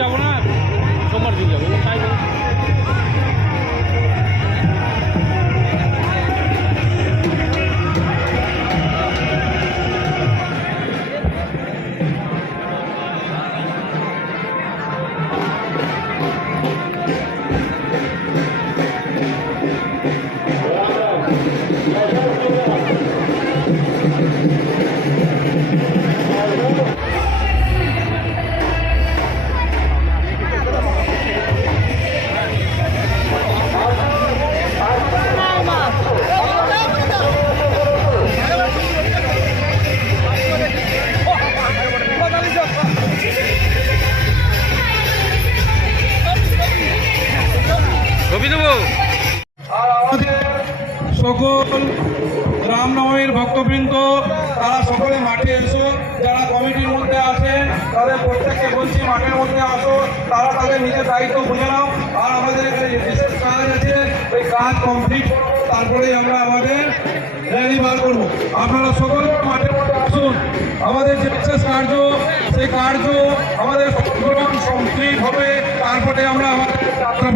যাবো না, সোমবার দিন যাবো তাই সকল রামনবমীর ভক্তবৃন্দ তারা সকলে মাঠে এসো। যারা কমিটির মধ্যে আছেন তাদের প্রত্যেককে বলছি মাঠের মধ্যে আসো, তারা তাদের নিজের দায়িত্ব বুঝে নাও। আর আমাদের এখানে বিশেষ কাজ আছে, ওই কাজ কমপ্লিট তারপরেই আমরা আমাদের র্যালি বার করবো। আপনারা সকলে মাঠের মধ্যে আসুন। আমাদের যে বিশেষ কার্য সেই কার্য আমাদের কমপ্লিট হবে, তারপরে আমরা আমাদের যাত্রা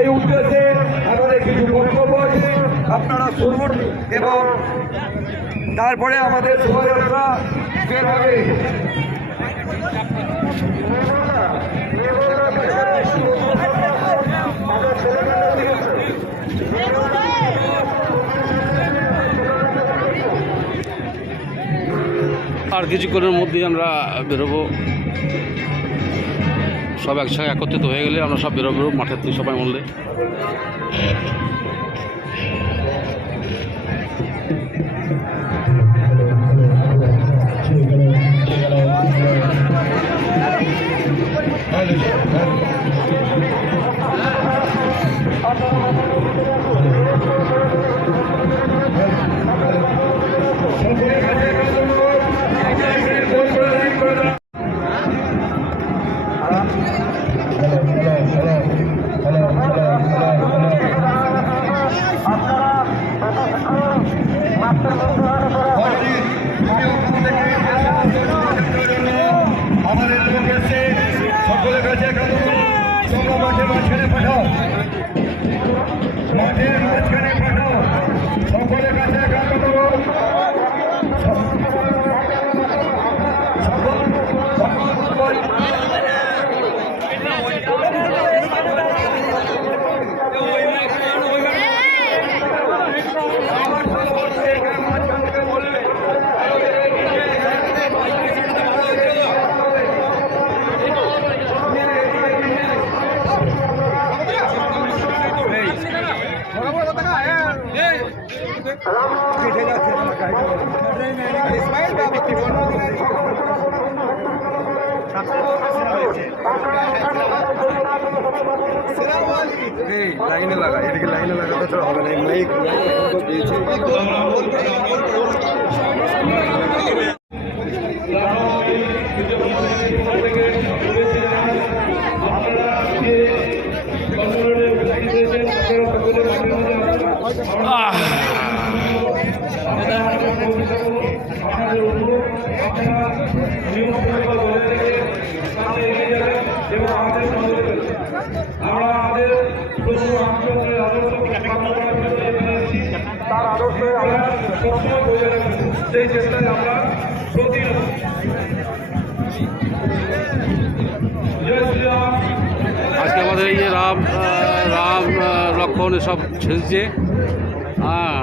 এই উদ্দেশ্যে আমাদের কিছু বক্তব্য আছে, আপনারা শুনুন এবং তারপরে আমাদের শোভাযাত্রা বের হবে। আর কিছুক্ষণের মধ্যেই আমরা বেরোবো। সব একসাথে একত্রিত হয়ে গেলে আমরা সব বেরোবো মাঠের থেকে সবাই মিললে। আমাদের লোক এসে সকলের কাছে তোমরা মাঠের মাঝখানে পাঠাও, মাঠের মাঝখানে পাঠাও, সকলের কাছে লাইনে লাগা, এদিকে লাইনে লাগাতে তো হবে না, মাইক দিয়েছে। তার আদর্শে আমরা সবসময় বজায় রাখবো, সেই চেষ্টায় আমরা প্রতিরোধ লক্ষণ সব ছেড়েছে। হ্যাঁ,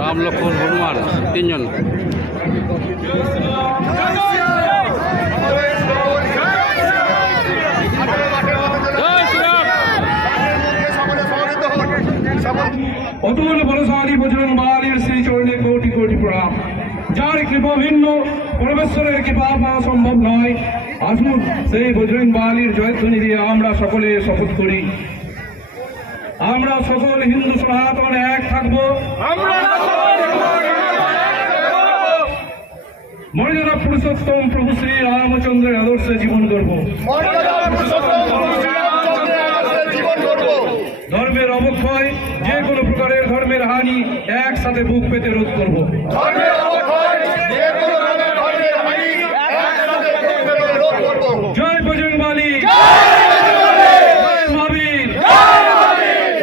রাম লক্ষণ হনুমান তিনজন। অতুল বলশালী বজরং বালির শ্রী চরণে কোটি কোটি প্রণাম। যার কৃপা ভিন্ন পরমেশ্বরের কৃপা পাওয়া সম্ভব নয়। আসুন সেই বজরং বালির জয়ধ্বনি দিয়ে আমরা সকলে শপথ করি। আমরা সকল হিন্দু সনাতন এক থাকবো। মর্যাদা পুরুষোত্তম প্রভু শ্রী রামচন্দ্রের আদর্শে জীবন করব। ধর্মের অবক্ষয়, যে কোনো প্রকারের ধর্মের হানি একসাথে বুক পেতে রোধ করব। জয় বজরংবলী, জয় মহাবীর,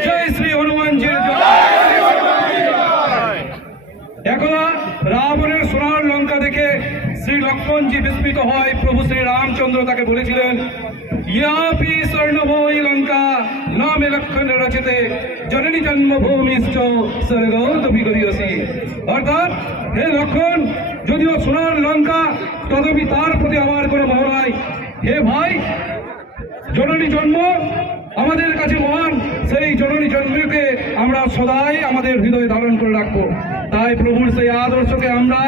জয় শ্রী হনুমানজির জয়। একদা রাবণের সোনার লঙ্কা দেখে শ্রী লক্ষ্মণজি বিস্মিত হয়। প্রভু শ্রী রামচন্দ্র তাকে বলেছিলেন, ইয়াপি স্বর্ণময়ী লঙ্কা নামে লক্ষণ রচিতে জননী জন্মভূমিশ্চ স্বর্গত বিগদিয়সি। অর্থাৎ, হে লক্ষণ, যদিও সোনার লঙ্কা, তথাপি তার প্রতি আমার কোনো মোহ নাই। হে ভাই, জননী জন্ম আমাদের কাছে মহান। সেই জননী জন্মকে আমরা সদাই আমাদের হৃদয়ে ধারণ করে রাখবো। তাই প্রভুর সেই আদর্শকে আমরা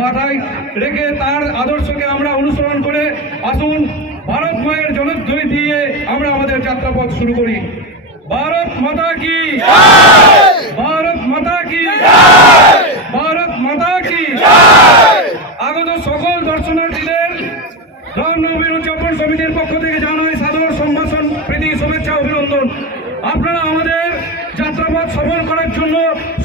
মাথায় রেখে, তার আদর্শকে আমরা অনুসরণ করে আসুন ভারত মায়ের জনধ্বনি দিয়ে আমরা আমাদের যাত্রাপথ শুরু করি। ভারত মাতা কি, ভারত মাতা কি, ভারত মাতা কি। আগত সকল দর্শনার্থীদের রামনবমীর উদযাপন সমিতির পক্ষ থেকে জানাই সাদর সম্ভাষণ, প্রীতি, শুভেচ্ছা, অভিনন্দন। আপনারা আমাদের যাত্রাপথ সফল করার জন্য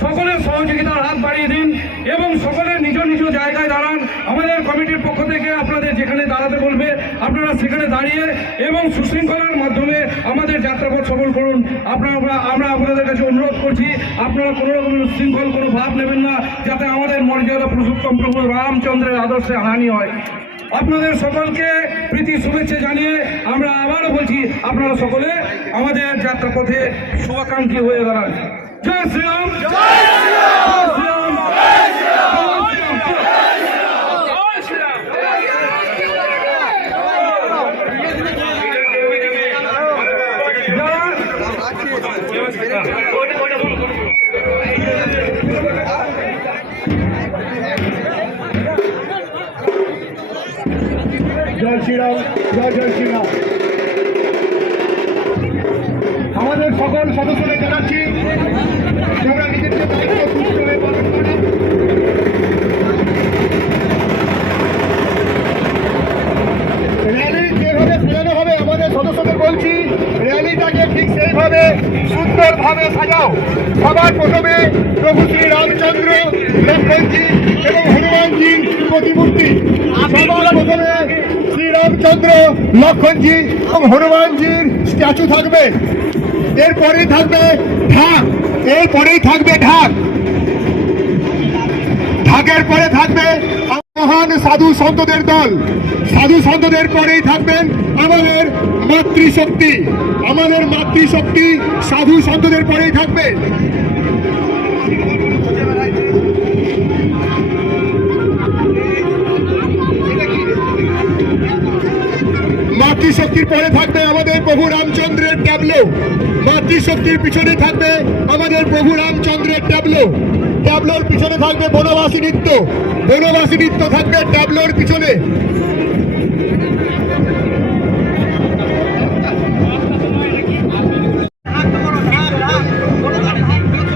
সকলের সহযোগিতার হাত বাড়িয়ে দিন এবং সকলের নিজ নিজ জায়গায় দাঁড়ান। আমাদের কমিটির পক্ষ থেকে আপনাদের যেখানে দাঁড়াতে বলবে আপনারা সেখানে দাঁড়িয়ে এবং সুশৃঙ্খলার মাধ্যমে আমাদের যাত্রাপথ সফল করুন। আমরা আপনাদের কাছে অনুরোধ করছি, আপনারা কোনো রকম শৃঙ্খল কোনো ভাব নেবেন না, যাতে আমাদের মর্যাদা পুরুষোত্তম প্রভু রামচন্দ্রের আদর্শে হানি হয়। আপনাদের সকলকে প্রীতি শুভেচ্ছা জানিয়ে আমরা আবারও বলছি, আপনারা সকলে আমাদের যাত্রাপথে শুভাকাঙ্ক্ষী হয়ে দাঁড়ান। জয় শ্রীরাম, জয় শ্রীরাম, জয় শ্রীরাম। জয় শ্রীরাম, জয় জয় শ্রীরাম। আমাদের সকল সদস্যদের জানাচ্ছি, তোমরা নিজেদের দায়িত্ব সুষ্ঠুভাবে পালন করো। র্যালি যেভাবে সাজানো হবে, আমাদের সদস্যদের বলছি, র্যালিটাকে ঠিক সেইভাবে সুন্দরভাবে সাজাও। সবার প্রথমে প্রভু শ্রী রামচন্দ্র, লক্ষ্মণজি এবং হনুমানজির প্রতিমূর্তি। সবার প্রথমে শ্রীরামচন্দ্র, লক্ষ্মণজি এবং হনুমানজির স্ট্যাচু থাকবে। এরপরেই থাকবে ঢাক, এরপরেই থাকবে ঢাক। ঢাকের পরে থাকবে মহান সাধু সন্তদের দল। সাধু সন্তদের পরেই থাকবেন আমাদের মাতৃশক্তি। আমাদের মাতৃশক্তি সাধু সন্তদের পরেই থাকবে। মাতৃশক্তির পরে থাকবে আমাদের প্রভু রামচন্দ্রের ট্যাবলো। মাতৃশক্তির পিছনে থাকবে আমাদের প্রভু রামচন্দ্রের ট্যাবলো। ট্যাবলোর পিছনে থাকবে বনবাসী নৃত্য। বনবাসী নৃত্য থাকবে ট্যাবলোর পিছনে।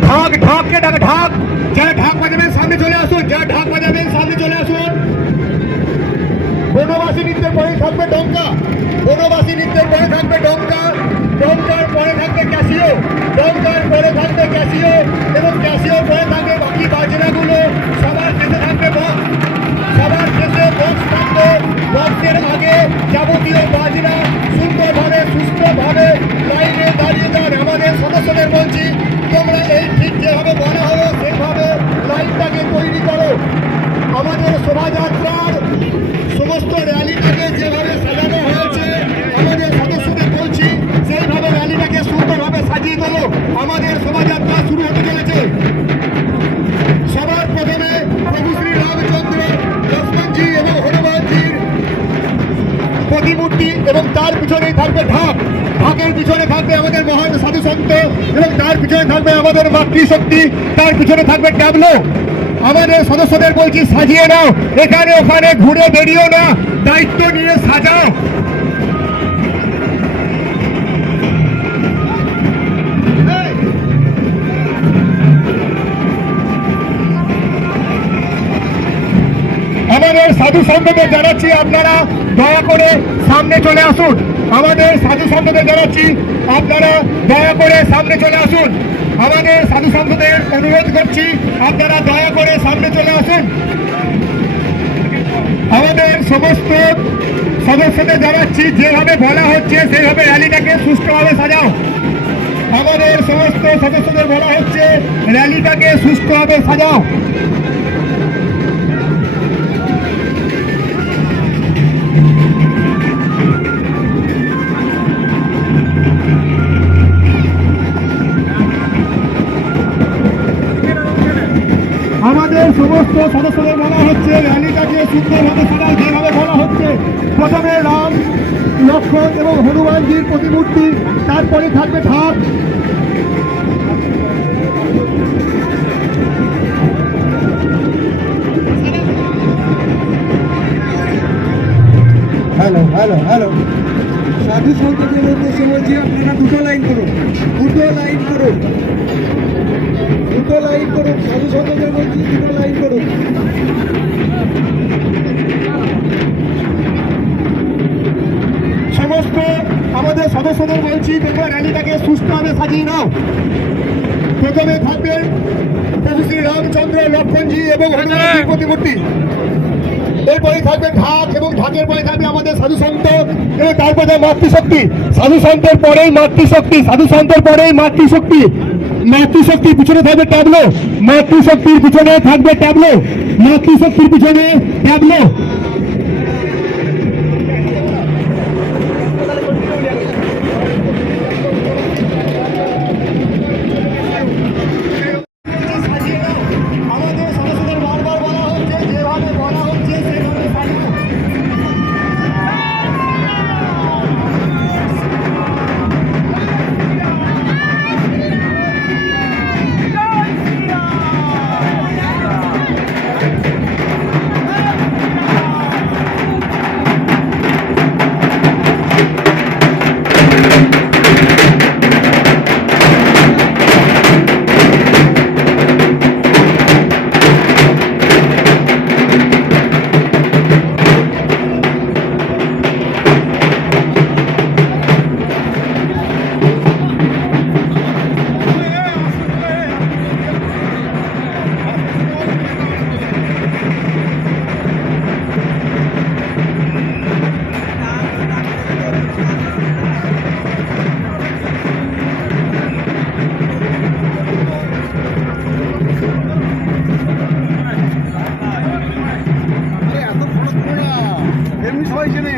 ঢাক, ঢাককে ডাকে, ঢাক। যারা ঢাক বাজাবেন সামনে চলে আসুন, যারা ঢাক বাজাবেন সামনে চলে আসুন। বনবাসী নৃত্যের পরে থাকবে ডঙ্কা। বনবাসী নৃত্যের পরে থাকবে ডঙ্কা। ডঙ্কার পরে থাকবে ক্যাসিও। ডঙ্কার পরে থাকবে ক্যাসিও এবং ক্যাসিওর পরে থাকবে বাকি বাজনাগুলো। সবার শেষে থাকবে বক্স। সবার শেষে বক্স থাকবে। বক্সের আগে যাবতীয় বাজনা সুন্দরভাবে সুস্থভাবে লাইনে দাঁড়িয়ে যান। আমাদের সদস্যদের বলছি, তোমরা এই ঠিক যেভাবে বলা হলো সেভাবে লাইনটাকে তৈরি করো। আমাদের শোভাযাত্রার সমস্ত র্যালিটাকে যেভাবে সাজানো হয়েছে আমাদের সদস্যদের তার পিছনেই থাকবে ঢাক, ঢাকের পিছনে থাকবে আমাদের মহান সাধু সন্ত এবং তার পিছনে থাকবে আমাদের মাতৃশক্তি, তার পিছনে থাকবে ট্যাবলো। আমাদের সদস্যদের বলছি সাজিয়ে নাও, এখানে ওখানে ঘুরে বেরিয়েও না, দায়িত্ব নিয়ে সাজাও। আমাদের সাধু সন্তদের জানাচ্ছি আপনারা দয়া করে সামনে চলে আসুন। আমাদের সাধু সন্তদের জানাচ্ছি আপনারা দয়া করে সামনে চলে আসুন। আমাদের সাধু সন্তদের অনুরোধ করছি আপনারা দয়া করে সামনে চলে আসুন। আমাদের সমস্ত সদস্যদের জানাচ্ছি যেভাবে বলা হচ্ছে সেইভাবে র্যালিটাকে সুষ্ঠুভাবে সাজাও। আমাদের সমস্ত সদস্যদের বলা হচ্ছে র্যালিটাকে সুষ্ঠুভাবে সাজাও। আমাদের সমস্ত সদস্যদের বলা হচ্ছে র্যালিটাকে সুন্দরভাবে সাজাও, যেভাবে বলা হচ্ছে। প্রথমে রাম, লক্ষ্মণ এবং হনুমানজির প্রতিমূর্তি, তারপরে থাকবে ঢাক। হ্যালো হ্যালো হ্যালো সাধু সন্তদের উদ্দেশ্যে বলছি আপনারা দুটো লাইন করুন, দুটো লাইন করুন, দুটো লাইন করুন। সাধু সন্তদের বলছি দুটো লাইন করুন। সমস্ত আমাদের সদস্যদের বলছি তোমরা র্যালিটাকে সুষ্ঠুভাবে সাজিয়ে নাও। প্রথমে থাকবে প্রভু শ্রী রামচন্দ্র, লক্ষ্মণজি এবং হনুমানজির প্রতিমূর্তি, এরপরে থাকবে ঢাক এবং ঢাকের পরে থাকবে আমাদের সাধু সন্ত এবং তারপরে মাতৃশক্তি। সাধু সন্তের পরেই মাতৃশক্তি, সাধু সন্তের পরেই মাতৃশক্তি। মাতৃশক্তির পিছনে থাকবে ট্যাবলো, মাতৃশক্তির পিছনে থাকবে ট্যাবলো, মাতৃশক্তির পিছনে ট্যাবলো। আমাদের সদস্যদের বারবার বলা হচ্ছে যেভাবে বলা হচ্ছে সেভাবে সাজাও। এমনি সবাই চেনে।